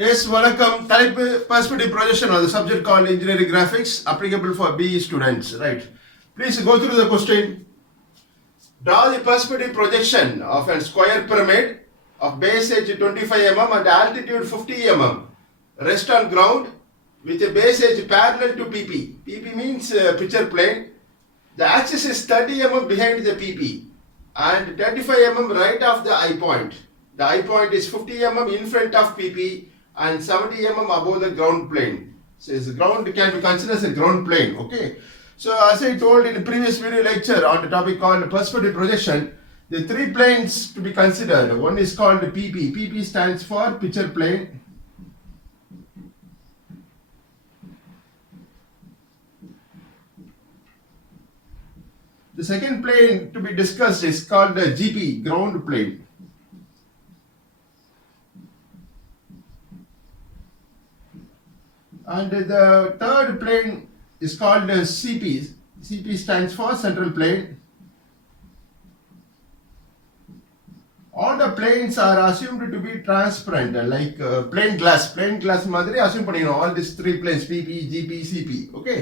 Yes, வணக்கம். தலைப்பு perspective projection on the subject called engineering graphics applicable for BE students, right? Please go through the question. Draw the perspective projection of a square pyramid of base edge 25 mm and altitude 50 mm. Rest on ground with a base edge parallel to PP. PP means picture plane. The axis is 30 mm behind the PP and 25 mm right of the eye point. The eye point is 50 mm in front of PP and 70 mm above the ground plane. So the ground can be considered as a ground plane. Okay. So as I told in the previous video lecture on the topic called perspective projection, the three planes to be considered. One is called PP. PP stands for picture plane. The second plane to be discussed is called the GP, ground plane. And the third plane is called CP. CP stands for central plane. All the planes are assumed to be transparent, like plain glass. Plain glass madri assume pannikkom all these three planes PP, GP, CP. Okay.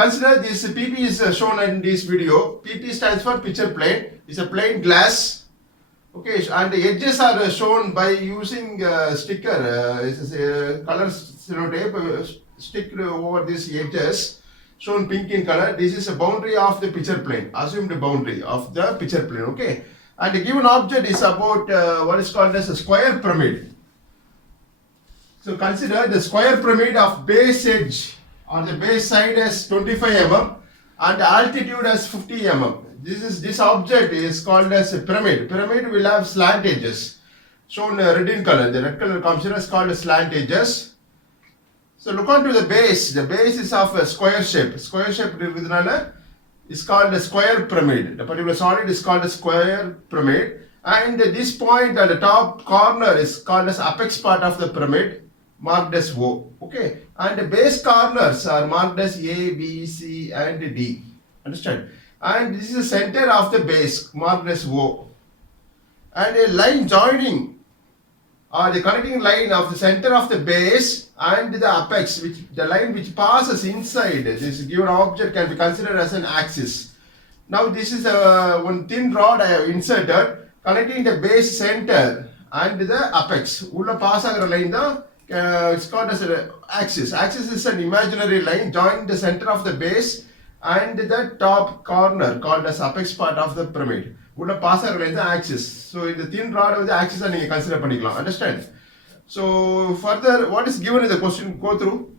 Consider this PP is shown in this video. PP stands for picture plane. It's a plain glass. Okay, and the edges are shown by using sticker. It's a color tape sticked over these edges, shown pink in color. This is a boundary of the picture plane, assumed boundary of the picture plane. Okay, and the given object is about what is called as a square pyramid. So consider the square pyramid of base edge on the base side as 25 mm and altitude as 50 mm. This object is called as a pyramid. Pyramid will have slant edges, shown red in color. The red color composition is called slant edges. So look onto the base. The base is of a square shape. Square shape is called a square pyramid. The particular solid is called a square pyramid. And this point at the top corner is called as apex part of the pyramid, marked as O. Okay. And the base corners are marked as A, B, C, and D. Understand? And this is the center of the base, marked as O. And a line joining or the connecting line of the center of the base and the apex, which the line which passes inside this given object can be considered as an axis. Now this is one thin rod I have inserted connecting the base center and the apex. Ulla pass agra line it's called as an axis. Axis is an imaginary line joining the center of the base and the top corner called as apex part of the pyramid. Ulla pass agra line the axis. So in the thin rod with the axis you consider panikalam. Understand? So further, what is given in the question? Go through.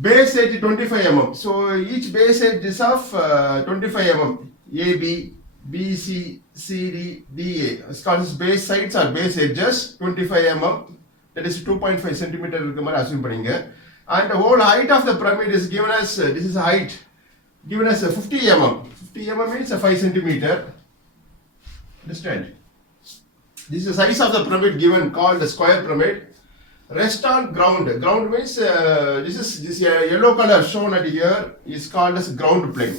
Base edge 25 mm. So each base edge is of 25 mm. AB, BC, CD, DA. It's called as base sides or base edges 25 mm. That is 2.5 centimeter assume panninga. And the whole height of the pyramid is given as this is height given as 50 mm. 50 mm means 5 centimeter. Understand? This is the size of the pyramid given called the square pyramid. Rest on ground. Ground means this yellow color shown at here is called as ground plane.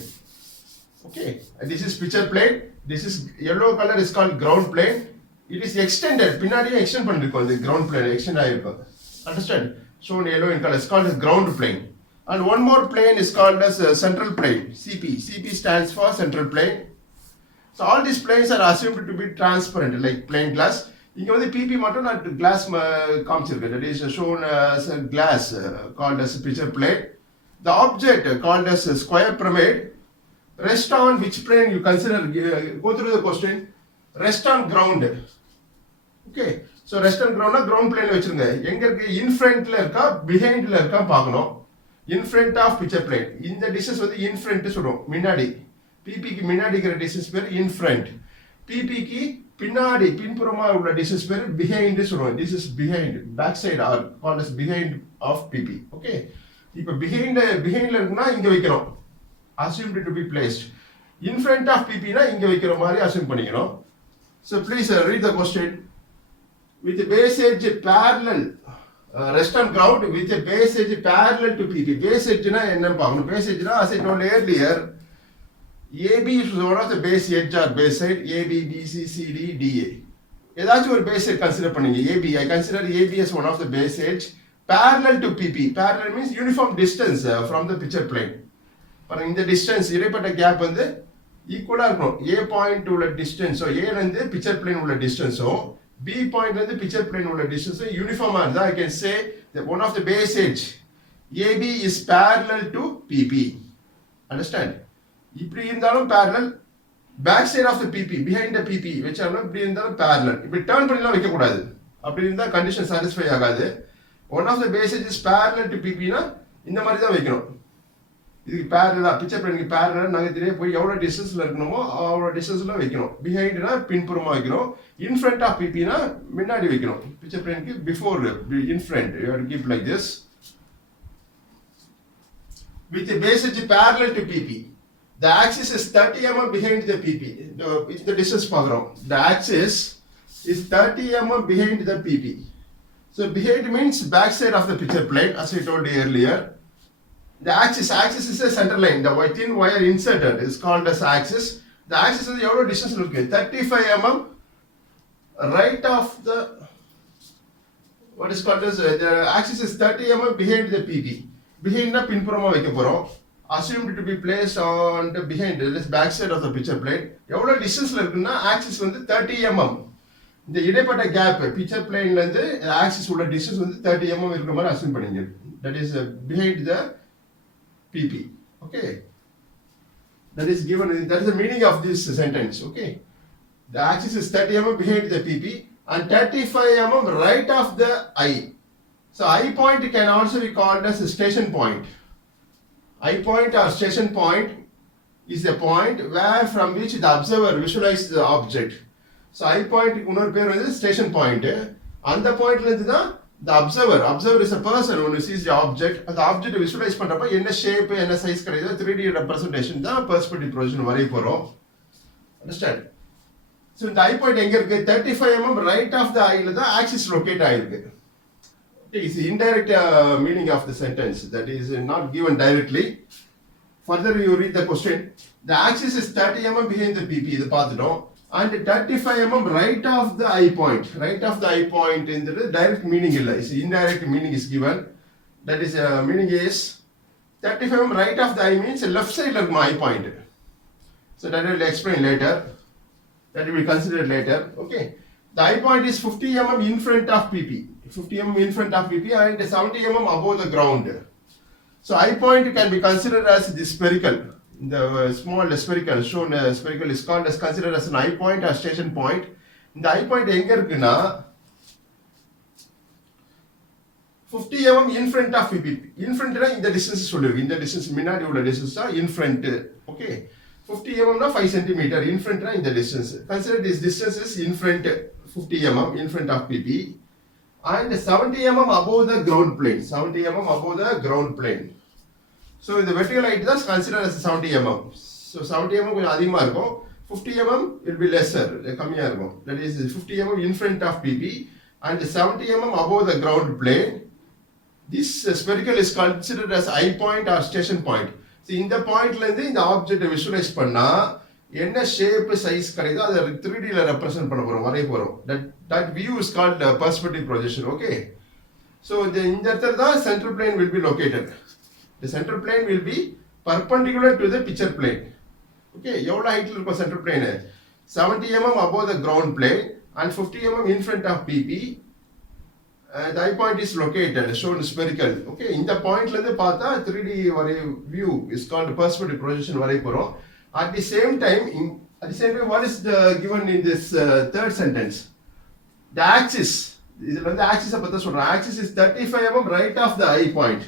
Okay. And this is picture plane. This is yellow color is called ground plane. It is extended. Pinadi extend pannirukom the ground plane extend aayirukku. Understand? Shown yellow in color is called as ground plane. And one more plane is called as central plane. CP. CP stands for central plane. So all these planes are assumed to be transparent like plain glass. இங்க வந்து PP மட்டும் நான் glass காமிச்சிருக்கேன். That is shown as a glass called as picture plane. The object called as a square pyramid rest on which plane you consider. Go through the question. Rest on ground. Okay. So rest on ground ground plane வச்சிருங்க. எங்க இருக்கு? In front ல இருக்கா behind ல இருக்கா பார்க்கணும். In front of picture plane. இந்த distance வந்து in front சொல்றோம். முன்னாடி. PP க்கு முன்னாடி இருக்கிற distance பேர் in front. PP க்கு பின்னாடி பின்புறமா உள்ள distance பேர் behind சொல்றோம். This is behind, back side or called as behind of PP. Okay. இப்போ behind ல இருக்குனா இங்க வைக்கிறோம். Assumed to be placed. In front of PP னா இங்க வைக்கிற மாதிரி assume பண்ணிக்கணும். So please read the question. With the base edge parallel, rest on ground with a base edge parallel to PP. Base edge na enna paakano. Base edge na as I told earlier, AB is one of the base edge or base side. AB, BC, CD, DA. ஏதாச்சும் ஒரு base edge consider பண்ணீங்க AB. I consider AB as one of the base edge parallel to PP. Parallel means uniform distance from the picture plane. பாருங்க இந்த distance இடைப்பட்ட gap வந்து ஈக்குவலா இருக்கணும். A point உள்ள டிஸ்டன்ஸ் A ல இருந்து பிக்சர் பிளேன் உள்ள டிஸ்டன்ஸும் B பாயிண்ட்ல இருந்து பிக்சர் பிளேன் உள்ள டிஸ்டன்ஸும் யூனிஃபார்மா இருந்தா I can say that one of the base edge AB is parallel to PP. Understand? இப்படி இருந்தாலும் parallel, back side of the PP, behind the PP வச்சாலும் இப்படி இருந்தாலும் parallel. இப்படி டர்ன் பண்ணிலாம் வைக்க கூடாது. அப்படி இருந்தா கண்டிஷன் satisfy ஆகாது. One of the base edge is parallel to PP னா இந்த மாதிரி தான் வைக்கணும். இதுக்கு parallel பிக்சர் பிளேனுக்கு parallel நகத்திலே போய் எவ்வளவு டிஸ்டன்ஸ்ல இருக்கணுமோ அவ்வளவு டிஸ்டன்ஸ்ல வைக்கணும். behind-னா பின்புறமா வைக்கணும். in front of PP னா முன்னாடி வைக்கணும். பிக்சர் பிளேனுக்கு before, in front. You have to keep like this. With the base edge parallel to PP. The axis is 30 mm behind the PP. The distance பார்க்கிறோம். The axis is 30 mm behind the PP. So behind means back side of the picture plane, as I told you earlier. The axis is a center line. The thin wire inserted is called as axis. The axis is எவ்வளவு distance இருக்கு? 35 mm right of the, what is called as the axis is 30 mm behind the PP. Behind na பின்புறமா வைக்க போறோம். Assumed to be placed on the behind, this back side of the picture plane. எவ்வளவு டிஸ்டன்ஸ்ல இருக்குன்னா axis வந்து 30 mm. இந்த இடைப்பட்ட gap picture planeல இருந்து axis உள்ள டிஸ்டன்ஸ் வந்து 30 mm இருக்கிற மாதிரி அஸ்யூம் பண்ணீங்க. That is behind the PP. Okay. That is given, that is the meaning of this sentence. Okay. The axis is 30 mm behind the PP and 35 mm right of the eye. So eye point can also be called as a station point. Eye point or station point is a point where from which the observer visualizes the object. So eye point இன்னொரு பேர் வந்து station point. அந்த பாயிண்ட்ல இருந்து தான் the observer is a person who sees the object. அந்த object visualize பண்றப்ப என்ன ஷேப் என்ன சைஸ் கிடைக்குதோ 3D representation தான் perspective projection வரைய போறோம். Understand? So இந்த eye point எங்க இருக்கு? 35 mm right of the eye ல தான் axis locate ஆயிருக்கு. It's the indirect meaning of the sentence, that is not given directly. Further you read the question. The axis is 30 mm behind the PP, இது பார்த்துட்டோம். And 35 mm right of the eye point. Right of the eye point in the direct meaning illa. It's indirect meaning is given. That is meaning is 35 mm right of the eye means left side of my eye point. So that I will explain later. That we will consider later. Okay. The eye point is 50 mm in front of PP. 50 mm in front of PP and 70 mm above the ground. So eye point can be considered as the spherical. The small spherical shown spherical is called as considered as an eye point or station point. The eye point எங்க இருக்குன்னா 50 mm in front of PP. In front னா இந்த distance சொல்லுங்க. இந்த distance முன்னாடி உள்ள distance தான் in front. Okay. 50 mm னா 5 cm. In front னா இந்த distance. Consider this distance is in front 50 mm in front of PP. And 70 mm above the ground plane. 70 mm above the ground plane. So the vertical height is considered as 70 mm. So 70 mm கொஞ்சம் அதிகமா இருக்கும். 50 mm will be lesser, கம்மியா இருக்கும். That is 50 mm in front of PP and 70 mm above the ground plane. This spherical is considered as eye point or station point. So இந்த பாயிண்ட்ல இருந்து இந்த object visualise பண்ணா என்ன ஷேப் சைஸ் கிடைக்குதோ அதை 3D ல ரெப்ரசன்ட் பண்ண போறோம், வரைய போறோம். That view is called perspective projection. Okay. So இந்த இடத்துல தான் central plane will be located. The central plane will be perpendicular to the picture plane. Okay. எவ்வளவு ஹைட்ல இருக்கும் central plane? 70 mm above the ground plane and 50 mm in front of PP. The eye point is located, shown spherical. Okay. இந்த பாயிண்ட்ல இருந்து பார்த்தா 3D view is called perspective projection வரைய போறோம். At the same time, what is given in this third sentence? The axis. இதுல வந்து axis பத்தி சொல்றேன். Axis is 35 mm right of the eye point.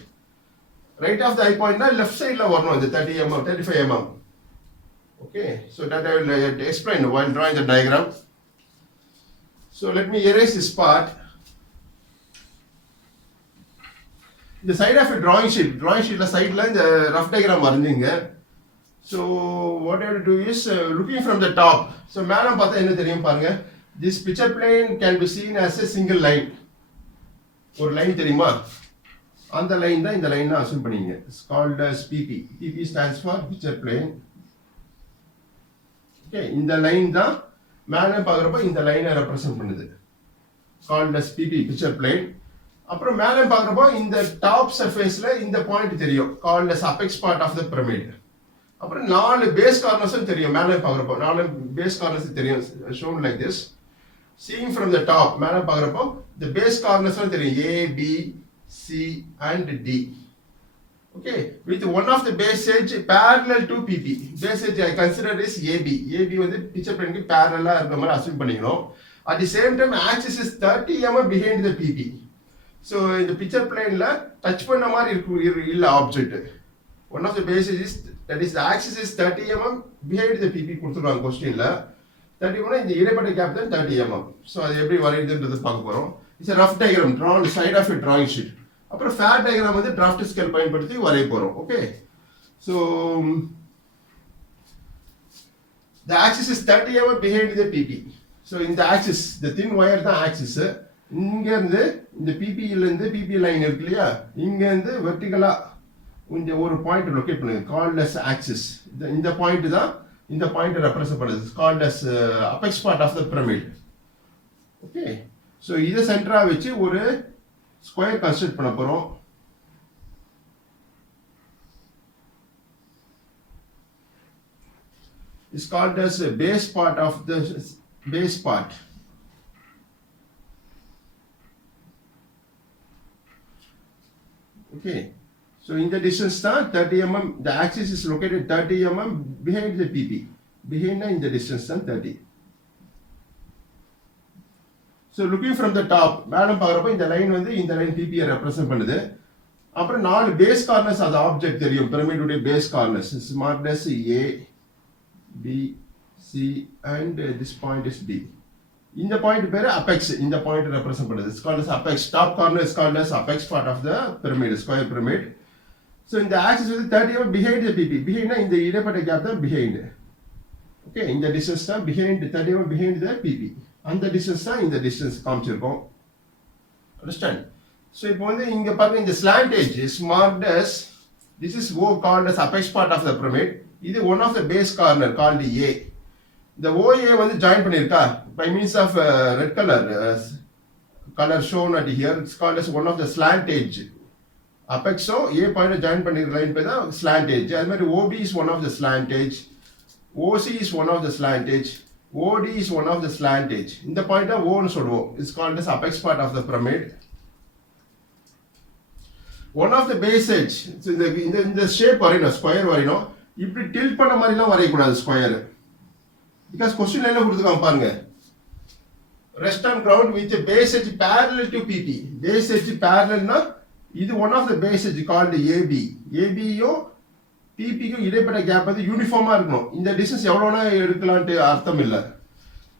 Right of the eye point na left side la வரணும் இந்த 30 mm 35 mm. Okay, so that I will explain while drawing the diagram. So let me erase this part. The side of a drawing sheet la side la இந்த rough diagram வரைஞ்சீங்க. So what I have to do is looking from the top. So மேல பார்த்தா என்ன தெரியும் பாருங்க. This picture plane can be seen as a single line. ஒரு line தெரியுமா? அந்த line தான் இந்த லைன் அஸ்யூம் பண்ணீங்க. It's called as PP. PP stands for picture plane. Okay, இந்த லைன் தான் மேலே பார்க்குறப்போ இந்த லைனை ரெப்ரசென்ட் பண்ணுது, called as PP picture plane. அப்புறம் மேலே பார்க்குறப்போ இந்த டாப் சர்ஃபேஸில் இந்த பாயிண்ட் தெரியும், called as apex part of the pyramid. அப்புறம் 4 பேஸ் கார்னர்ஸும் தெரியும், மேலே பார்க்குறப்போ 4 பேஸ் கார்னர்ஸ் தெரியும், shown like this. Seeing from the top, மேலே பார்க்குறப்போ the base corners தெரியும், A, B, C and D. Okay, with one of the base edge parallel to PP. Base edge I consider is AB. AB வந்து picture plane க்கு parallel இருக்க மாதிரி assume பண்ணிக்கணும். At the same time axis is 30 mm behind the PP. So இந்த picture planeல touch பண்ண மாதிரி இல்ல object. One of the base edges, that is the axis is 30 mm behind the PP கொடுத்துருவாங்க questionல. 30 mm இந்த இடைப்பட்ட gap தான் 30 mm. So அது எப்படி வரையுதுன்றது பார்க்க போறோம். It's a rough diagram drawn on the side of a drawing sheet. அப்புறம் fat diagram வந்து டிராஃப்ட் ஸ்கேல் பயன்படுத்தி வரைய போறோம். Okay, so the axis is 30 mm behind the PP. So இந்த ஆக்சிஸ், the thin wire தான் ஆக்சிஸ். இங்க இருந்து இந்த பிபியில இருந்து பிபி லைன் இருக்கு இல்லையா, இங்க இருந்து வெர்டிகலா இந்த ஒரு பாயிண்ட் லொகேட் பண்ணுங்க, கால்ட் அஸ் ஆக்சிஸ். இந்த பாயிண்ட் தான் இந்த பாயிண்ட் ரெப்ரசென்ட் பண்ணுது, called as apex part of the pyramid. Okay, so இதை சென்டரா வச்சு ஒரு ஸ்கொயர் கன்ஸ்ட்ரக்ட் பண்ண போறோம். It's called as a base part of the base part. Okay, so in the distance 30 mm, the axis is located 30 mm behind the PP. Behind in the distance 30. So looking from the top, madam பார்க்குறப்போ இந்த line வந்து இந்த line பிபியை represent பண்ணுது. அப்புறம் 4 base corners அது object தெரியும், பிரமிடுடைய base corners marked as A, B, C and this point is D. இந்த பாயிண்ட் பேரு அபெக்ஸ், இந்த பாயிண்ட் ரெப்ரசென்ட் பண்ணுது. It's called as apex. Top corner is called as apex part of the pyramid, square pyramid. So இந்த axis வந்து 30 mm behind the PP. Behind இந்த இடைப்பட்ட gap தான் behind. Okay, இந்த distance தான் behind 30 mm behind the PP. அந்த distance தான் இந்த டிஸ்டன்ஸ் காமிச்சிருக்கோம். அண்டர்ஸ்டாண்ட்? ஸோ இப்போ வந்து இங்க பாருங்க, இந்த slant edge is marked as, this is O called as apex part of the pyramid. இது one of the base corner called A. இந்த ஓஏ வந்து ஜாயின் பண்ணியிருக்கா by means of red colour shown at here. It's called as one of the slant edge. அபெக்ஸோ A point join பண்ணிருக்க line பேர் தான் slant edge. அது மாதிரி OB is one of the slant edge, OC is one of the slant edge, OD is one of the slant edge. இந்த point O னு சொல்லுவோம். It's called as apex part of the pyramid. One of the base edge. So இந்த shape வரையணும், square வரையணும். இப்படி tilt பண்ண மாதிரிலாம் வரையக்கூடாது square. Because question என்ன கொடுத்துருக்காங்க பாருங்க, rest on ground with base edge parallel to PP. Base edge parallelனா இது one of the base edge called AB. ஏபியும் பிபிக்கும் இடைப்பட்ட கேப் வந்து யூனிஃபார்மா இருக்கணும். இந்த டிஸ்டன்ஸ் எவ்வளோனா எடுக்கலான்ட்டு அர்த்தம் இல்லை.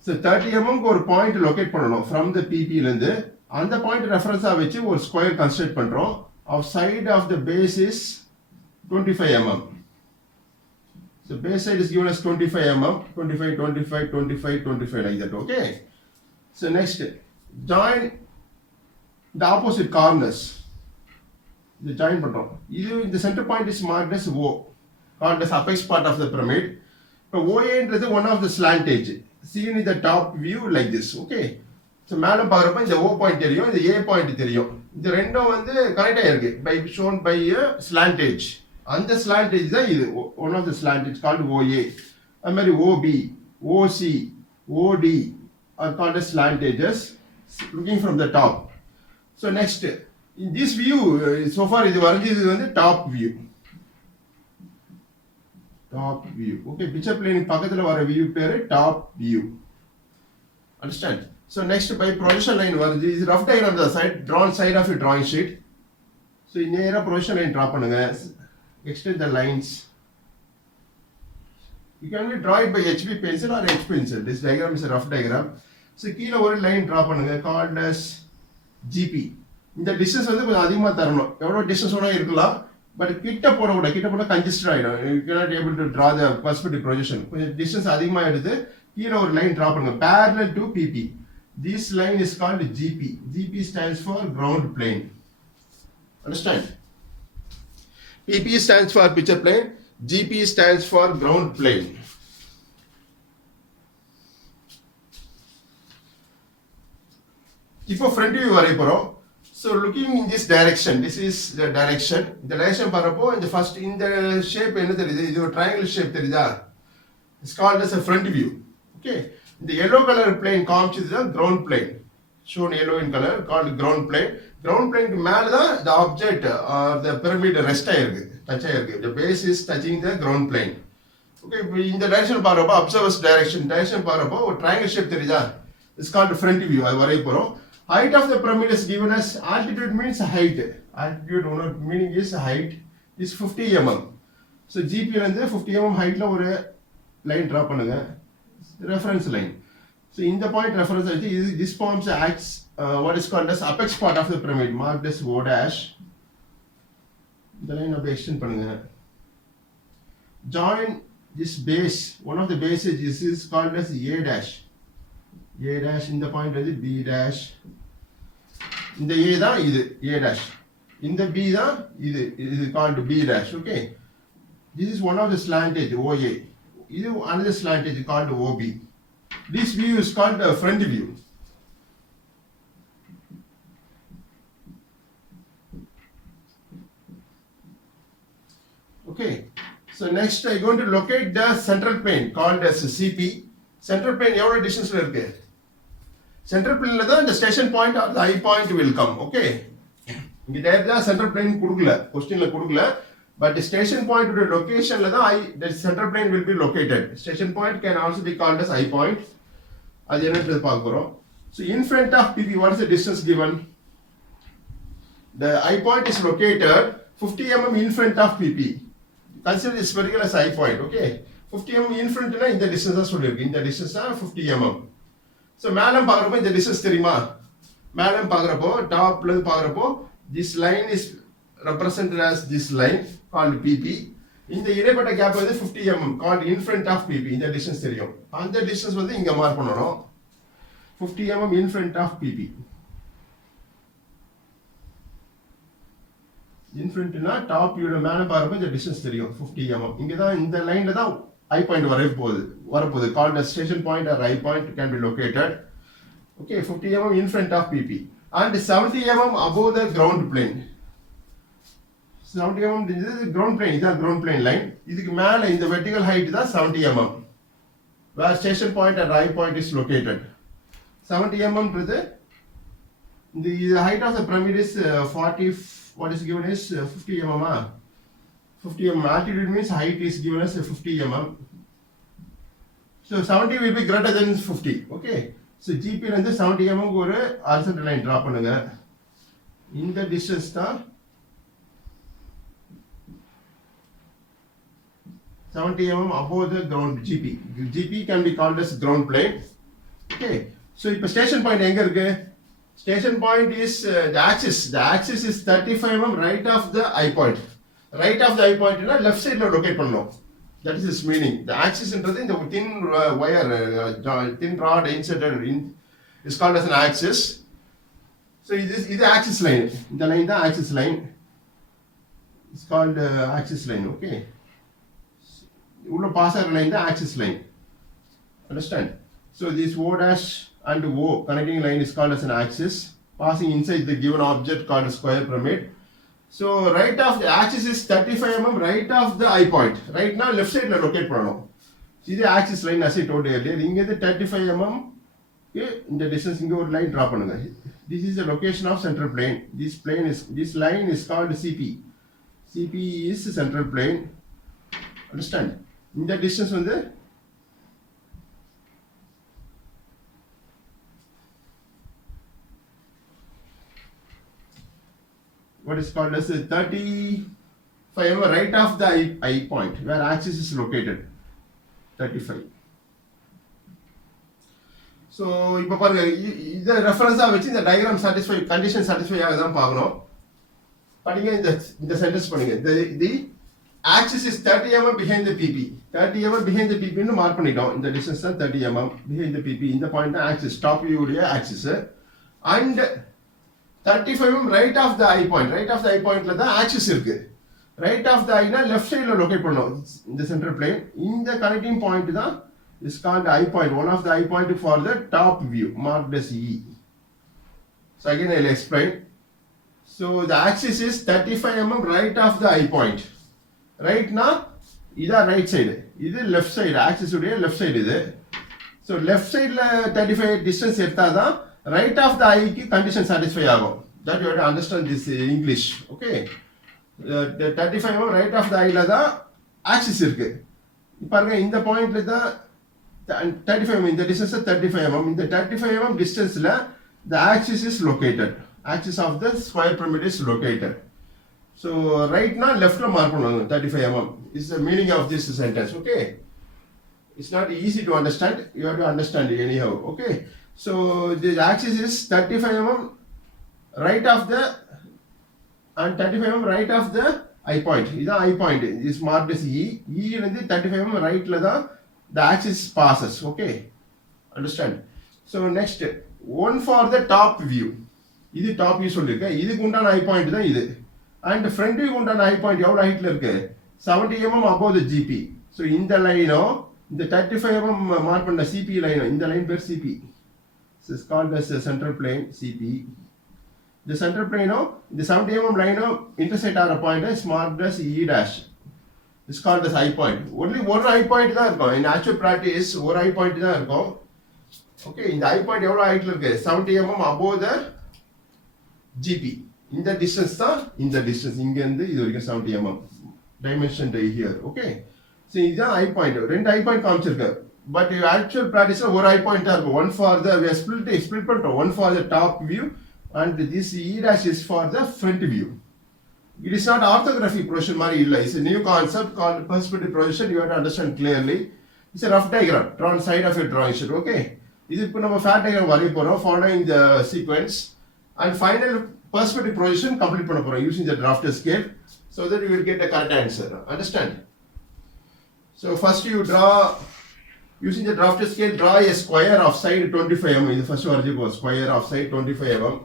ஸோ 30 mm ஒரு பாயிண்ட் லொகேட் பண்ணணும் ஃப்ரம் த பிபிலேருந்து. அந்த பாயிண்ட் ரெஃபரன்ஸாக வச்சு ஒரு ஸ்கொயர் கன்ஸ்ட்ரக்ட் பண்ணுறோம். Of side of the base is 25 mm. So base side is given as 25 mm, 25, 25, 25, 25 like that. Okay. So next, join the opposite corners. இது ஜாயின் பண்றோம். இது இந்த centre point is marked as O, called as apex part of the pyramid. இப்போ OAன்றது one of the slant edge, seen in the top view like this. Okay, so மேலே பார்க்குறப்ப இந்த O பாயிண்ட் தெரியும், இந்த A பாயிண்ட் தெரியும். இந்த ரெண்டும் வந்து கனெக்ட் ஆகிருக்கு by shown by slant edge. அந்த ஸ்லாண்ட் எட்ஜ் தான் இது one of the slant edge called OA. அது மாதிரி OB, OC, OD are called as slant edges looking from the top. So next, in this view, so far இது வரைஞ்சது வந்து top view. Top view. Okay, picture plane பக்கத்துல வர view பேரு top view. Understand? So next by projection line வருது. இது rough diagram தான், side drawn side of drawing sheet. So நேராக ப்ரொஜெக்ஷன் லைன் ட்ரா பண்ணுங்க. Extend the lines. You can draw it by HB pencil or H pencil. This diagram is a rough diagram. So கீழே ஒரு line draw பண்ணுங்க called as GP. இந்த distance வந்து கொஞ்சம் அதிகமாக தரணும். எவ்வளோ டிஸ்டன்ஸ் வேணா இருக்கலாம், பட் கிட்ட போடக்கூடாது. கிட்ட போட கன்ஜஸ்டட் ஆகிடும். You cannot able to draw the perspective projection. கொஞ்சம் டிஸ்டன்ஸ் அதிகமாக எடுத்து கீழே ஒரு லைன் ட்ரா பண்ணுங்க parallel to PP. This line is called GP. GP stands for ground plane. Understand? PP stands for picture plane. GP stands for ground plane. இப்போ front view வரைய போறோம். So looking in this direction, this is the direction. இந்த direction பார்ப்போ இந்த first இந்த shape என்ன தெரியுது? இது ஒரு triangle shape தெரியுதா? It's called as a front view. Okay. The yellow color plane காமிச்சது தான் ground plane. Shown yellow in color called ground plane. Ground plane க்கு மேல தான் the object or the pyramid rest ஆயிருக்கு. Touch ஆயிருக்கு. The base is touching the ground plane. Okay, இந்த direction பார்ப்போ observer's direction பார்ப்போ ஒரு triangle shape தெரியுதா? It's called front view. அது வரைய போறோம். Height of the pyramid is given as altitude means height. Altitude meaning is height is 50 mm. So GP ல இருந்து 50 mm height ல ஒரு line draw பண்ணுங்க. Reference line. So in the point reference this forms acts what is called as apex part of the pyramid marked as O dash. The line of extend பண்ணுங்க. Join this base. One of the bases is called as A dash. A dash in the point is B dash. இந்த A தான் இது A dash. இந்த B தான் இது called B dash. Okay. This is one of the slant edge OA. இது another slant edge called OB. This view is called a front view. Okay. So next I am going to locate the central plane called as CP. Central plane எவ்வளவு டிஸ்டன்ஸ்ல இருக்கு? Central plane ல தான் the station point or the eye point will come. Okay. இங்க டைரக்டா central plane கொடுக்கல. क्वेश्चनல கொடுக்கல. But the station point to the location ல தான் the central plane will be located. Station point can also be called as eye point. அது என்னன்னு பார்க்க போறோம். So in front of PP what is the distance given? The eye point is located 50 mm in front of PP. Consider this spherical as eye point. Okay. 50 mm in front னா இந்த distance தான் சொல்லிருக்கு. இந்த distance தான் 50 mm. So மேல பார்க்கறப்போ இந்த distance தெரியுமா? மேல பார்க்கறப்போ டாப்ல இருந்து பார்க்கறப்போ this line is represented as this line called PP. இந்த இடைப்பட்ட கேப் வந்து 50 mm called in front of PP. இந்த distance தெரியும். அந்த distance வந்து இங்க மார்க் பண்ணனும். 50 mm in front of PP. In front னா டாப் வியூல மேல பார்க்கறப்போ இந்த distance தெரியும் 50 mm. இங்க தான் இந்த லைன்ல தான் eye point வரப்போகுது called as station point or eye point can be located. Okay, 50 mm in front of PP and 70 mm above the ground plane. 70 mm is ground plane. இதான் ground plane line. இதுக்கு மேல இந்த vertical height தான் 70 mm where station point or eye point is located. 70 mm ன்றது the height of the pyramid is 40 what is given is 50 mm. 50 mm altitude means height is given as 50 mm. So 70 will be greater than 50. Okay. So GP ல இருந்து 70 mm க்கு ஒரு horizontal line draw பண்ணுங்க. இந்த distance தான் 70 mm above the ground GP. GP can be called as ground plane. Okay. So இப்போ station point எங்க இருக்கு? Station point is the axis. The axis is 35 mm right of the eye point. Right of the eye point னா left side ல locate பண்ணனும். That is its meaning. The axis ன்றது இந்த thin wire thin rod inserted in is called as an axis. So இது axis line. இந்த line தான் axis line. It's called axis line. Okay. உள்ள pass ஆகிற line தான் axis line. Understand? So this O dash and O connecting line is called as an axis passing inside the given object called a square pyramid. So right of the axis is 35 mm right of the eye point. Right now left side la locate பண்ணனும். இது axis line as I told earlier. இங்க இருந்து 35 mm இந்த distance இங்க ஒரு line draw பண்ணுங்க. This is the location of central plane. This line is called CP. CP is central plane. Understand? இந்த distance வந்து what is called as 35 mm right of the eye point where axis is located 35. So இப்போ பாருங்க இத ரெஃபரன்ஸா வச்சு இந்த diagram condition satisfy ஆகுதான் பார்க்கணும். படிங்க இந்த சென்டென்ஸ் பண்ணுங்க. The axis is 30 mm behind the PP. 30 mm behind the PP ன்னு மார்க் பண்ணிட்டோம். இந்த டிஸ்டன்ஸ் தான் 30 mm behind the PP. இந்த பாயிண்ட் தான் axis டாப் வியூ உடைய axis and 35 mm right of the eye point. Right of the eye point ல தான் axis இருக்கு. Right of the eye னா left side ல லொகேட் பண்ணோம். இந்த சென்டர் plane. இந்த கனெக்டிங் பாயிண்ட் தான் is called eye point. One of the eye point for the top view marked as E. So again I'll explain. So the axis is 35 mm right of the eye point. Right now, this right side. This is left side. Axis is left side. So left side 35 distance right of the eye condition satisfy. That you have to understand this English. Okay. The 35 mm right of the eye axis irukku. பாருங்க இந்த பாயிண்ட்ல தான் 35 mm இந்த distance 35 mm இந்த 35 mm distanceல the axis is located. Axis of the square pyramid is located. So right now left la mark பண்ணனும் 35 mm is the meaning of this sentence. Okay, it's not easy to understand, you have to understand it anyhow. Okay, so the axis is 35 mm right of the and 35 mm right of the eye point. This eye point is marked as E. E இருந்து 35 mm right la தான் the axis passes. Okay, understand. So next one for the top view. இது top view சொல்லிருக்கேன். இதுக்கு உண்டான eye point தான் இது. And front view உண்டான eye point எவ்வளவு ஹைட்ல இருக்கு? 70 mm above the GP. So இந்த லைனோ இந்த 35 mm மார்க் பண்ண CP லைனோ இந்த லைன் பேர் CP. This is called as the central plane CP. The central plane the 70 mm line intersect ஆற point is marked as E dash. This is called as eye point. Only one eye point தான் இருக்கும். In actual practice ஒரு eye point தான் இருக்கும். Okay, இந்த eye point எவ்வளவு ஹைட்ல இருக்கு? 70 mm above the GP. இந்த distance தான் இந்த distance இங்க இருந்து இது வரைக்கும் 70 mm dimension here. Okay, so இதுதான் eye point. ரெண்டு eye point காமிச்சிருக்கு. But in actual practice ஒரு eye point தான் இருக்கும். One for the we split பண்றோம். One for the top view and this E dash is for the front view. It is not orthographic projection மாதிரி இல்ல. It's a new concept called perspective projection. You have to understand clearly. It's a rough diagram drawn side of your drawing sheet. Okay, இது இப்போ நம்ம fat diagram வரைய போறோம் following the sequence and final perspective projection complete பண்ண போறோம் using the drafter scale so that you will get a correct answer. Understand? So first you draw using the drafter scale, draw a square of side 25 mm. The first one is square of side 25 mm.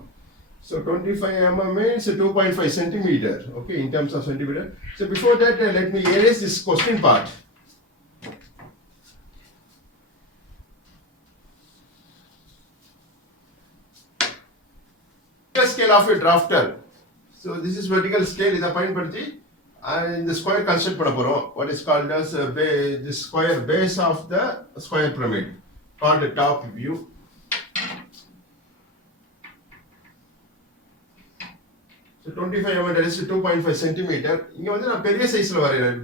So 25 mm means 2.5 centimeter. Okay, in terms of centimeter. So before that, let me erase this question part. Scale of a drafter. So this is vertical scale. இத பயன்படுத்தி இந்த square construct பண்ண போறோம். What is called as the square base of the square pyramid called the top view. So 25 mm that is 2.5 centimeter. இங்க வந்து நான் பெரிய சைஸ்ல வரையறேன்.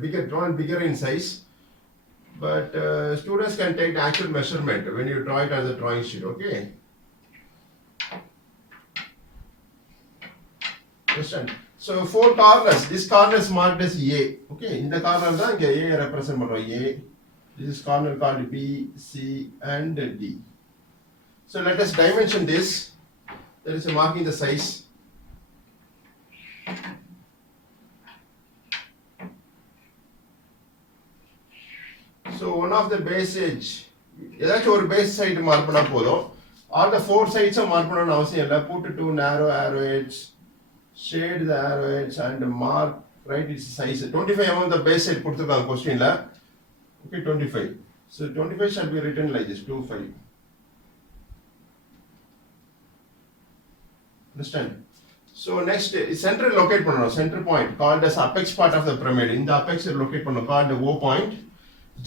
Bigger in size. But students can take the actual measurement when you draw it on the drawing sheet. Okay. Understand? So four corners. This corner is marked as A. Okay, in the corner தான் இங்க A represent பண்றோம். A. This is corner called B, C, and D. So let us dimension this. There is a marking the size. So one of the base edge. ஏதாச்சும் ஒரு base side mark பண்ணா போதும். All the four sides mark பண்ணனும் அவசியம் இல்ல. Put two narrow arrow edges. Shade the arrow edge and mark right its size. 25 mm the base side கொடுத்திருக்காங்க क्वेश्चनல. Okay, 25. So 25 shall be written like this 25. Understand? So next center locate பண்ணனும். Center point called as apex part of the pyramid. In the apex locate பண்ணனும் called the O point.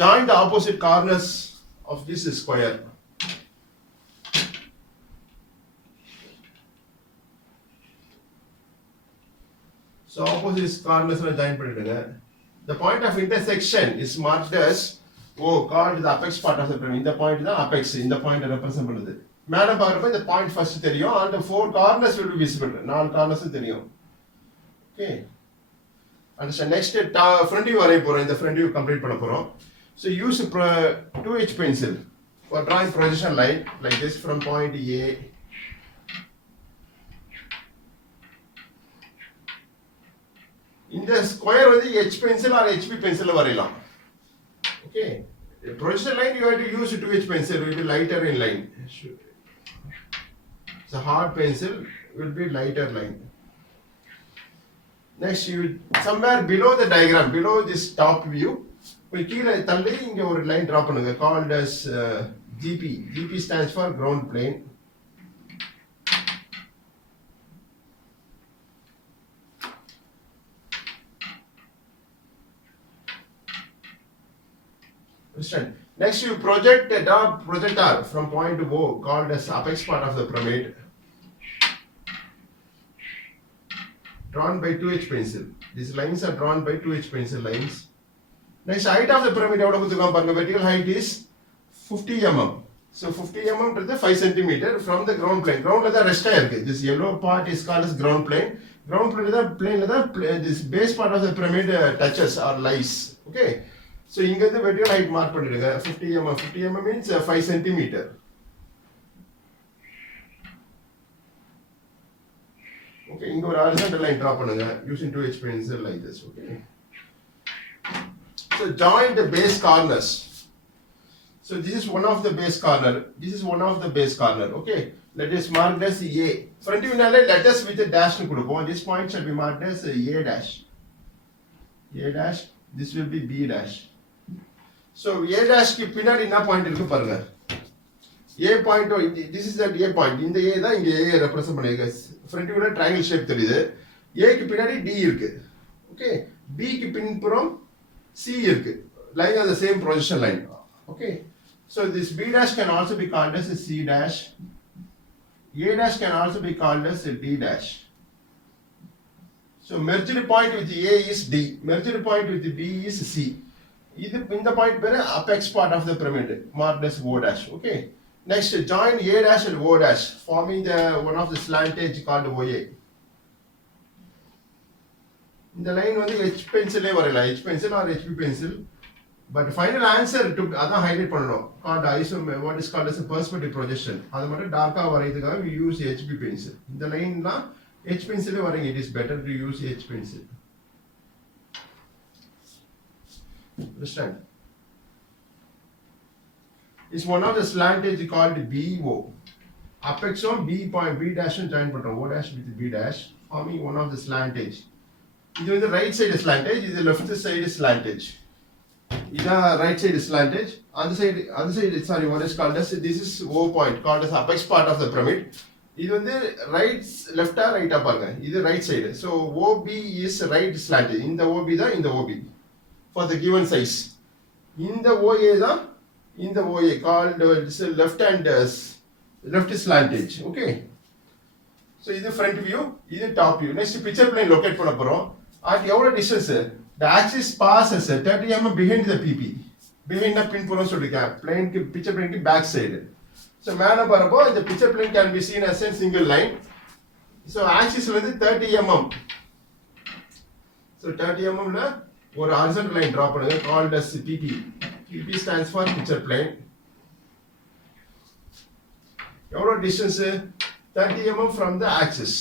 Join the opposite corners of this square. So opposite corners join பண்ணிடுங்க. The point of intersection is marked as O, called the apex part of the pyramid. இந்த point தான் apex. இந்த point represent பண்ணுது. மேல பாக்குறப்ப இந்த point first தெரியும் and the four corners will be visible. நாலு corners தெரியும். Okay. Understand? Next front view வரைய போறோம். இந்த front view complete பண்ண போறோம். So use a 2H pencil for drawing projection line like this from point A. இந்த square வந்து H pencil or HB pencil வரையலாம். Okay. The projection line you have to use 2H pencil, will be lighter in line. It's a hard pencil, will be lighter line. Next you somewhere below the diagram, below this top view, போய் கீழே தள்ளி இங்க ஒரு line draw பண்ணுங்க called as GP. GP stands for ground plane. Understand? Next, you project a dot projector from point O, called as apex part of the pyramid, drawn by 2H pencil. These lines are drawn by 2H pencil lines. Next, height of the pyramid, vertical height is 50 mm. So 50 mm to the 5 centimeter from the ground plane. Ground is the rest. This yellow part is called as ground plane. Ground plane is the plane. This base part of the pyramid touches or lies. Okay. So inga the vertical height mark pannidunga 50 mm. 50 mm means 5 centimeter. Okay, inga or horizontal line draw pannunga using 2H pencil like this. Okay. So join the base corners. So this is one of the base corner. This is one of the base corner. Okay. Let us mark as A. Front view let us with a dash. This point shall be marked as A dash. A dash. This will be B dash. So A dash ki pinadi na point irukku parunga. A point, this is the A point. In the A da inga A represent pannirukku. Front view la triangle shape theriyudhu. A ki pinadi D irukku. Okay. B ki pinpuram C irukku. Lying on the same projection line. Okay. So this B dash can also be called as a C dash. A dash can also be called as a D dash. So merged point with A is D. Merged point with B is C. In the point where apex part of the pyramid marked as O dash. Okay. Next, join A dash and O dash, forming the one of the slant edge called OA. In the line only H pencil H pencil or HB pencil. But final answer to other highlight called what is called as a perspective projection. We use HB pencil. In the line H pencil it is better to use H pencil. Understand? It's one of the slant edge called BO. Apex on B point B dash and join button O dash with B dash, forming one of the slant edge. This is the right side is slant edge, the left side is slant edge. This right side is slant edge. Other side, sorry, what is called as this is O point, called as apex part of the pyramid. This is the right, left or right up. This is the right side. So OB is right slant edge. In the OB, in the OB for the given size. In the OA, in the OA called left and left slant edge. Okay. So this is the front view. This is the top view. Next picture plane locate panna porom. At eவ்வளவு distance the axis passes 30 mm behind the PP. Behind the pin puram solirken. Plane ki picture plane ki back side. So மேல வரப்போ the picture plane can be seen as a single line. So axis வந்து 30 mm. So 30 mm ல ஒரு horizontal line draw பண்ணுங்க called as PP. PP stands for picture plane. எவ்வளவு distance 30 mm from the axis.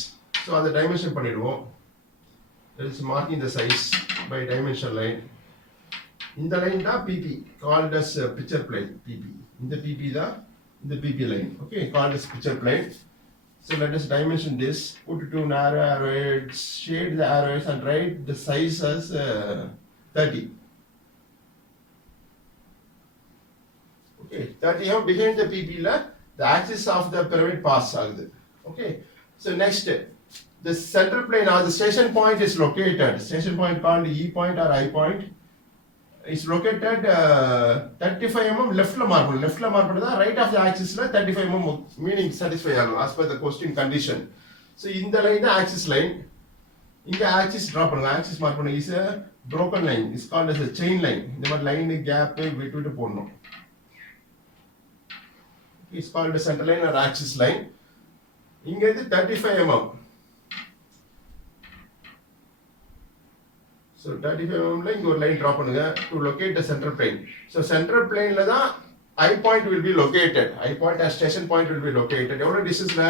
So அந்த dimension பண்ணிடுவோம். That is marking the size by dimension line. In the line da PP called as picture plane PP. In the PP da in the PP line. Okay, called as picture plane. So let us dimension this. Put two narrow arrows, shade the arrows and write the size as 30. Okay, 30 mm behind the PP la the axis of the pyramid pass agudhu. Okay, so next. The central plane or the station point is located. Station point called E point or I point is located 35 mm left la mark. Left la mark right of the axis la 35 mm meaning satisfy as per the question condition. So in the line the axis line, in the axis draw பண்ணுங்க. Axis mark பண்ணுங்க is a broken line. It's called as a chain line. இந்த மாதிரி line gap விட்டு போடணும். It's called a center line or axis line. இங்க இது 35 mm. So 35 mm la inga or line draw பண்ணுங்க to locate the central plane. So central plane la தான் I point will be located. I point as station point will be located. எவ்வளவு distance ல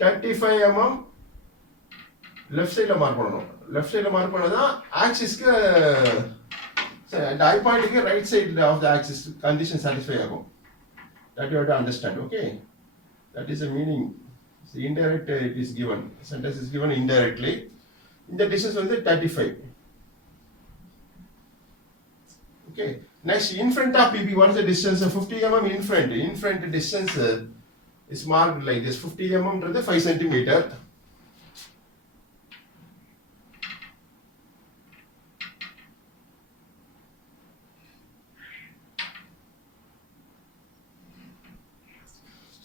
35 mm left side la mark பண்ணனும். Left side la mark பண்ணதா axis க்கு the I point க்கு right side of the axis condition satisfy ஆகும். That you have to understand. Okay. That is the meaning. So indirect it is given. Sentence is given indirectly. In the distance வந்து 35. Okay. Next, in front of PP, what is the distance? 50 mm in front. In front distance is marked like this. 50 mm to the 5 centimeter.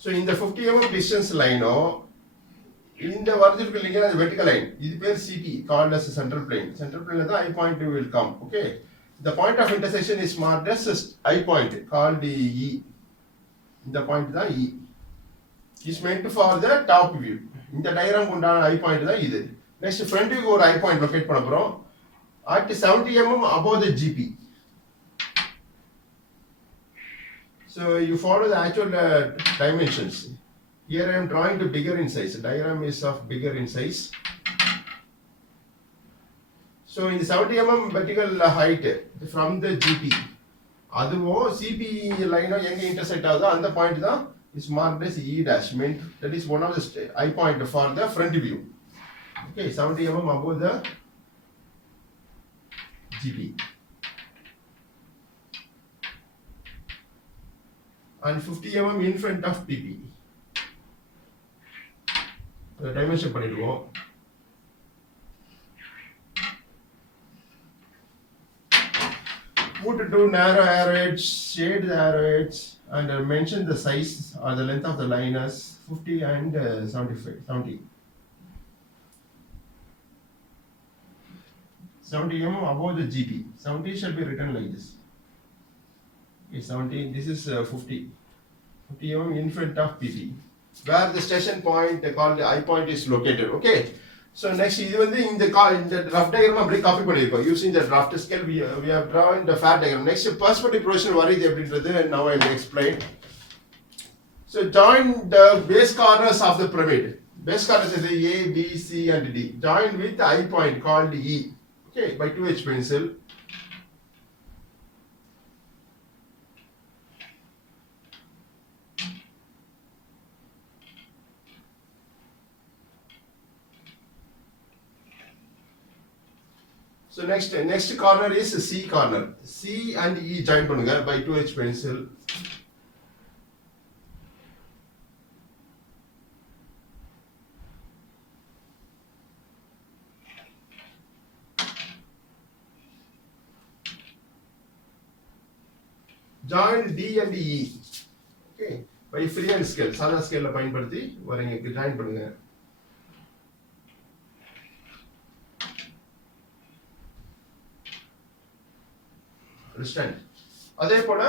So in the 50 mm distance line, in the vertical line, the vertical line, this is CP called as a central plane. Central plane, the eye point will come. Okay. The point of intersection is marked as eye point called E. The point E is meant for the top view. In the diagram, eye point is next front view or eye point locate at 70 mm above the GP. So you follow the actual dimensions. Here I am drawing the bigger in size. The diagram is of bigger in size. So in the 70 mm vertical height from the GP, அதுவோ CP line எங்க intersect ஆகுதோ அந்த point தான் is marked as E dash, meant that is one of the eye point for the front view. Okay, 70 mm above the GP. And 50 mm in front of PP. The dimension பண்ணிடுவோம். Put two narrow arrows, shade the arrows, and mention the size or the length of the line as 50 and 70. 70 mm above the GP. 70 shall be written like this. Okay, 70. This is 50. 50 mm in front of PP, where the station point called the eye point is located. Okay. So next, இது வந்து இந்த rough diagram அப்படியே copy பண்ணிருக்கோம். Using the draft scale, we have drawn the fair diagram. Next, perspective projection வருது அப்படின்றது now I will explain. So join the base corners of the pyramid. Base corners is A, B, C, and D. Join with the eye point called E. Okay, by 2H pencil. So next corner is C corner. C and E join பண்ணுங்க by 2H pencil. Join D and E. Okay, by freehand scale, சாதா ஸ்கேல்ல பயன்படுத்தி வரீங்க join பண்ணுங்க. Understand? அதே போல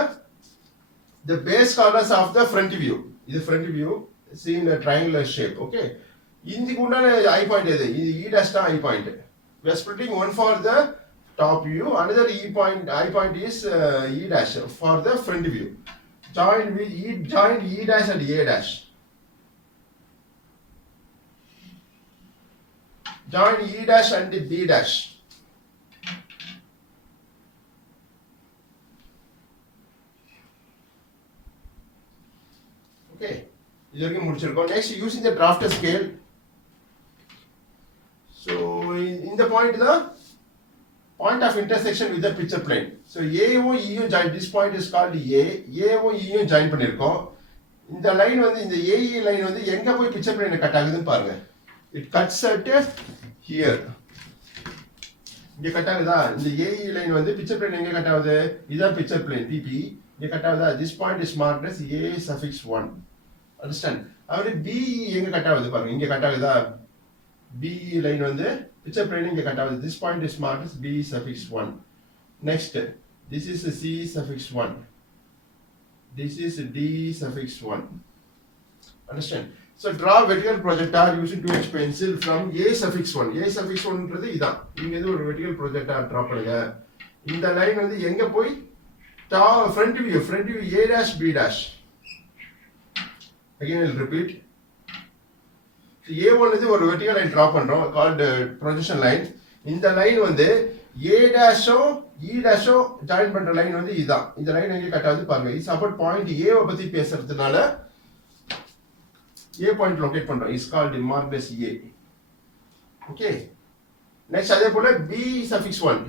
the base corners of the front view. இது front view, see in a triangular shape. Okay. இதுக்கு உண்டான eye point எது? இது E dash தான் eye point. We are splitting one for the top view, another eye point is E dash for the front view. Join E dash and A dash. Join E dash and B dash. Okay, இது வரைக்கும் முடிச்சிருக்கோம். Next, using the drafter scale. So in the point point of intersection with the picture plane. So A-வும் E-யும் join. This point is called A. A-வும் E-யும் join பண்ணிருக்கோம். இந்த line வந்து இந்த AE line வந்து எங்க போய் picture plane கட் ஆகுதுன்னு பாருங்க. It cuts at here. இங்க கட் ஆகுதா? இந்த AE லைன் வந்து picture plane எங்க கட் ஆகுது? இதான் picture plane PP. இங்க கட் ஆகுதா? This point is marked as A suffix 1. Understand? அப்படியே BE எங்க கட் ஆகுது பாருங்க. இங்க கட் ஆகுதா? BE லைன் வந்து picture plane இங்க கட் ஆகுது. This point is marked as B suffix 1. Next, this is C suffix 1. This is D suffix 1. Understand? So draw vertical projector using 2H pencil from A suffix 1. A suffix 1 ன்றது இதான். இங்க இது ஒரு vertical projector draw பண்ணுங்க. இந்த line வந்து எங்க போய் front view A dash B dash. Again I'll repeat. So A1 is ஒரு vertical line draw பண்றோம் called projection line. இந்த லைன் வந்து A dash-ஓ E dash-ஓ ஜாயின் பண்ற லைன் வந்து இதான். இந்த லைன் எங்க கட் ஆகுது பாருங்க. இது சப்போர்ட் பாயிண்ட் A பத்தி பேசுறதுனால A point locate பண்றோம். Is called marked as A. Okay. Next அதே போல B suffix 1.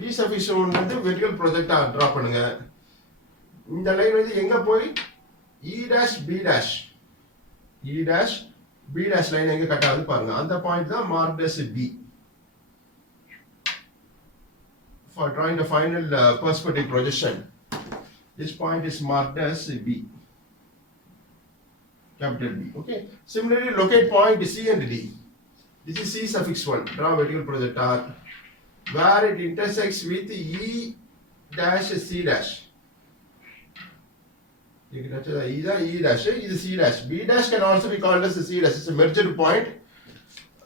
B suffix 1 வந்து vertical projector draw பண்ணுங்க. இந்த லைன் வந்து எங்க போய் E dash B dash. E dash B dash line எங்க கட் ஆகுது பாருங்க. அந்த பாயிண்ட் தான் marked as B. For drawing the final perspective projection, this point is marked as B. capital D. Okay. Similarly, locate point C and D. This is C suffix 1. Draw vertical projector where it intersects with E dash C dash. You can touch the E dash, is C dash. B dash can also be called as a C dash. It's a merged point.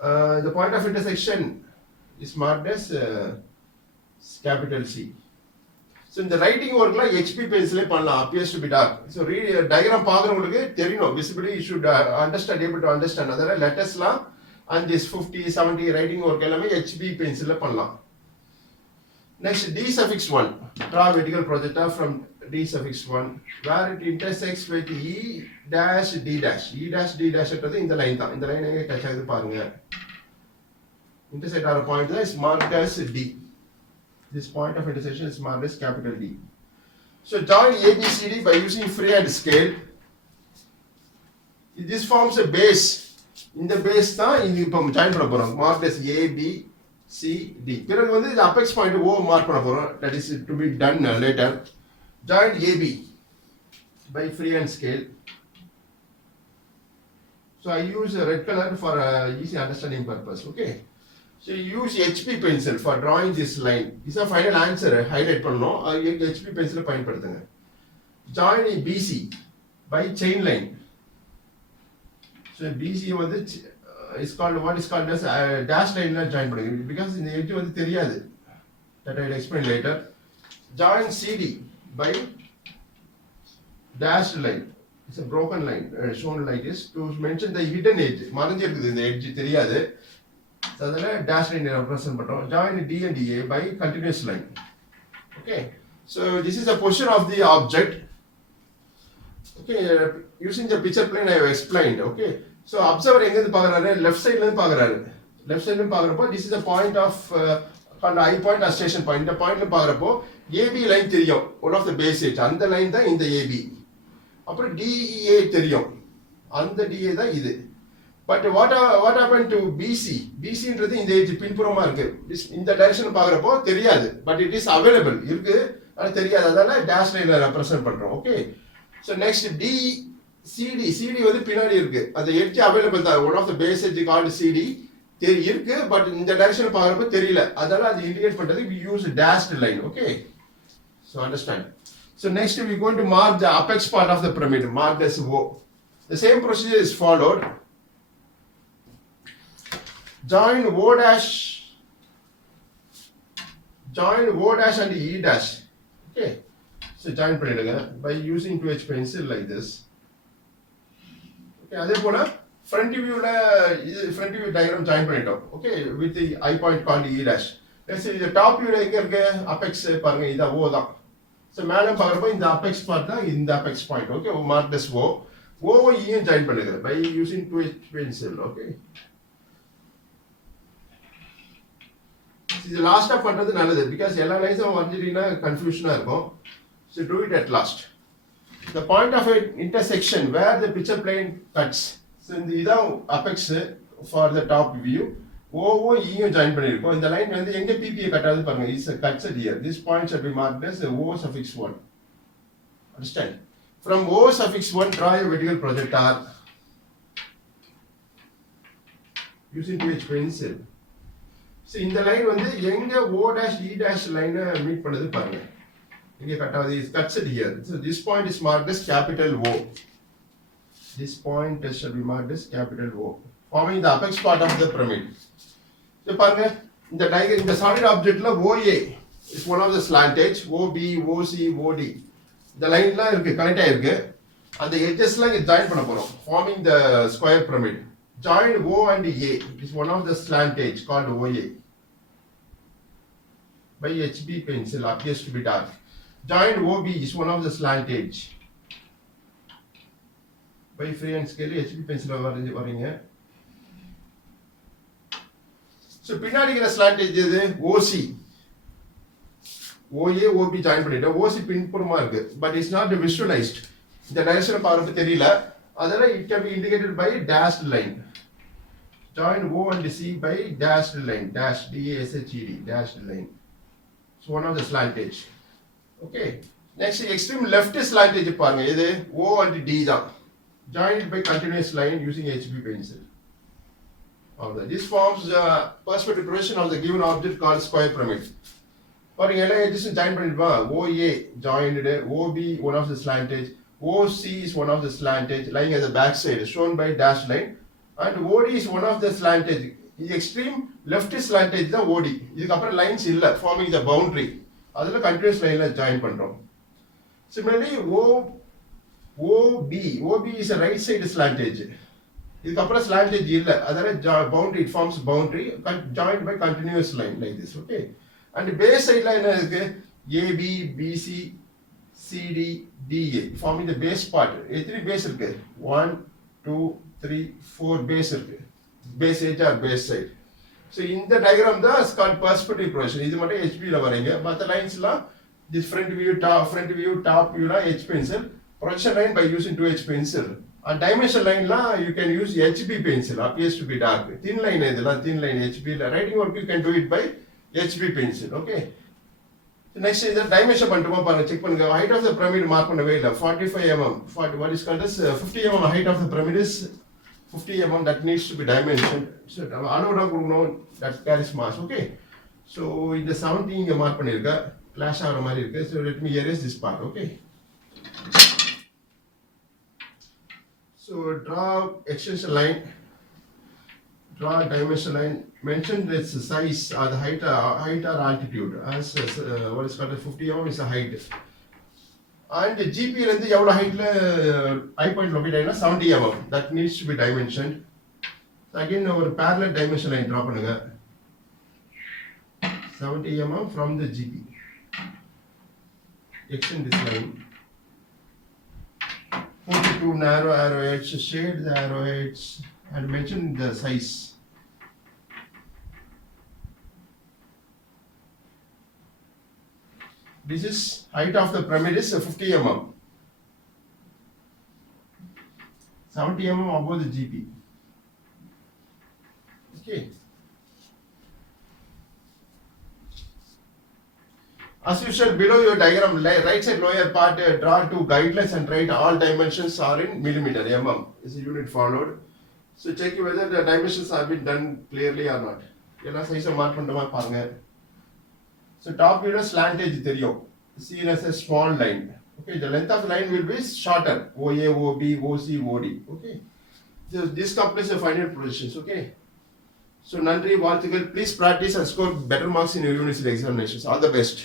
The point of intersection is marked as capital C. So in the writing work like HP pencil appears to be dark. So read diagram visibly you should understand, able to understand. Other letters and this 50, 70 writing work HB pencil. Next D suffix 1. Draw vertical projector from D suffix 1 where it intersects with E dash D dash. E dash D dash in the line. In the line touch intersect our point is marked as D. This point of intersection is marked as capital D. So join ABCD by using freehand scale. This forms a base. In the base, join marked as A, B, C, D. The apex point O mark that is to be done later. Join AB by freehand scale. So I use a red color for easy understanding purpose. Okay. So you use HP pencil for drawing this line. This is a final answer. Highlight panno. HP pencil பயன்படுத்துங்க. Join BC by chain line. So BC is called what is called as dash line join பண்ணுங்க. Because இந்த edge தெரியாது. That I will explain later. Join CD by dashed line. It's a broken line shown like this to mention the hidden edge. மறைஞ்சு இருக்குது இந்த edge தெரியாது. So dash line represent join D and A by continuous line. Okay. So this is the position of the object. Okay. Using the picture plane I have explained. Okay. So observer left side left side this is the point of eye point or station point. The point AB line one of the base edge. And the line in the AB. Appo DEA and the DA is. But what happened to BC? BC in the edge pinpurama irukku. In the direction paakarapo theriyadu, but it is available. Irukku adu theriyadu adala dash line la represent pandrom. Okay. So next D CD வந்து பின்னாடி இருக்கு. அந்த edge available தான். One of the base edge called CD இருக்கு, but இந்த direction பாக்குறப்ப தெரியல. அதனால அது indicate பண்றதுக்கு we use dashed line. Okay. So understand. So next we are going to mark the apex part of the pyramid, marked as O. The same procedure is followed. Join O dash and E dash. Okay. So join by using 2H pencil like this. Okay. Adhe pola front view diagram join பண்ணிட்டோம். Okay. With the eye point called E dash. Let's say the top view எங்க இருக்கு apex பாருங்க இது O தான். So மேல பாக்குறப்ப இந்த apex part தான் இந்த apex point. Okay. Mark this O. O E join பண்ணுங்க by using 2H pencil. Okay. The last step பண்றது நல்லது because எல்லா லைன்ஸும் வரைஞ்சிட்டீங்கன்னா கன்ஃபியூஷனா இருக்கும். So do it at last. The point of an intersection where the picture plane cuts. So இதான் apex for the top view. O E join பண்ணிருக்கோம். இந்த line எங்க PP கட்டாது பாருங்க. Is cuts at here. This point should be marked as O suffix 1. Understand? From O suffix 1 draw a vertical projector using 2H pencil. So in the line எங்க O dash E dash line meet பண்ணது பாருங்க. இங்க கட்டாவது is cuts it here. So this point is marked as capital O. This point shall be marked as capital O, forming the apex part of the pyramid. So பாருங்க இந்த diagram இந்த solid objectல OA is one of the slant edge. OB, OC, OD. இந்த லைன்லாம் இருக்கு connect ஆயிருக்கு. அந்த edgesலாம் இங்க join பண்ண போறோம், forming the square pyramid. Join O and A is one of the slant edge called OA by HB pencil, appears to be dark. Join OB is one of the slant edge by freehand scale HB pencil வரீங்க. So பின்னாடி இருக்கிற slant edge எது OC. OA OB join பண்ணிட்டோம். OC பின்புறமா இருக்கு, but it's not visualized. இந்த direction பார்க்க தெரியல. அதனால it can be indicated by dashed line. Join O and C by dashed line, dash DASHED, dashed line. It's one of the slant edge. Okay. Next extreme left slant edge பாருங்க. இது O and D தான். Join it by continuous line using HB pencil. This forms the perspective projection of the given object called square pyramid. பாருங்க எல்லா edges join பண்ணிருப்பான். OA joined, OB one of the slant edge, OC is one of the slant edge lying at the back side shown by dashed line, and OD is one of the slant edge. The extreme left slant edge தான் OD. இதுக்கு அப்புறம் lines இல்ல forming the boundary. அதுல continuous lineல join பண்றோம். Similarly OB is a right side slant edge. இதுக்கு அப்புறம் slant edge இல்ல அதனால boundary, it forms boundary joined by continuous line like this. Okay. And base side line இருக்கு AB, BC, CD, DA forming the base part. எத்தனை base இருக்கு 1 2 3 4 base இருக்கு. Base edge or base side. So இந்த diagram தான் is called perspective projection. இது மட்டும் HB ல வரீங்க. மத்த லைன்ஸ்லாம் this front view, top view ல H pencil, projection line by using 2H pencil. And dimension line la you can use HB pencil, appears to be dark. Thin line idella, thin line HB. Writing work you can do it by HB pencil. Okay. So next is the dimension pannuma paanga check pannunga. Height of the pyramid mark pannave illa 45 mm. What is called as 50 mm height of the pyramid is 50 mm, that needs to be dimensioned. So allow know that carries mass. Okay. So in the 70 inga mark pannirukka clash avara mari irukku. So let me erase this part. Okay. So draw extension line, draw dimension line, mention its size or the height or altitude as what is called 50 mm is the height. And GP length எவ்வளவு heightல eye point locate ஆயினா 70 mm, that needs to be dimensioned. So again ஒரு parallel dimension line draw பண்ணுங்க 70 mm from the GP. Extend this line. 42 narrow arrowheads, shade the arrowheads and mention the size. This is height of the pyramid is 50 mm. 70 mm above the GP. Okay. As usual, below your diagram, right side lower part, draw two guidelines and write all dimensions are in millimeter, mm is the unit followed. So check whether the dimensions have been done clearly or not. எல்லா சைஸை mark பண்ற மாதிரி பாருங்க. So top view slant edge தெரியும், seen as a small line. Okay, the length of the line will be shorter, OA, OB, OC, OD. Okay, so this completes the final positions. Okay, so நன்றி வாழ்த்துக்கள். Please practice and score better marks in your university examinations. All the best.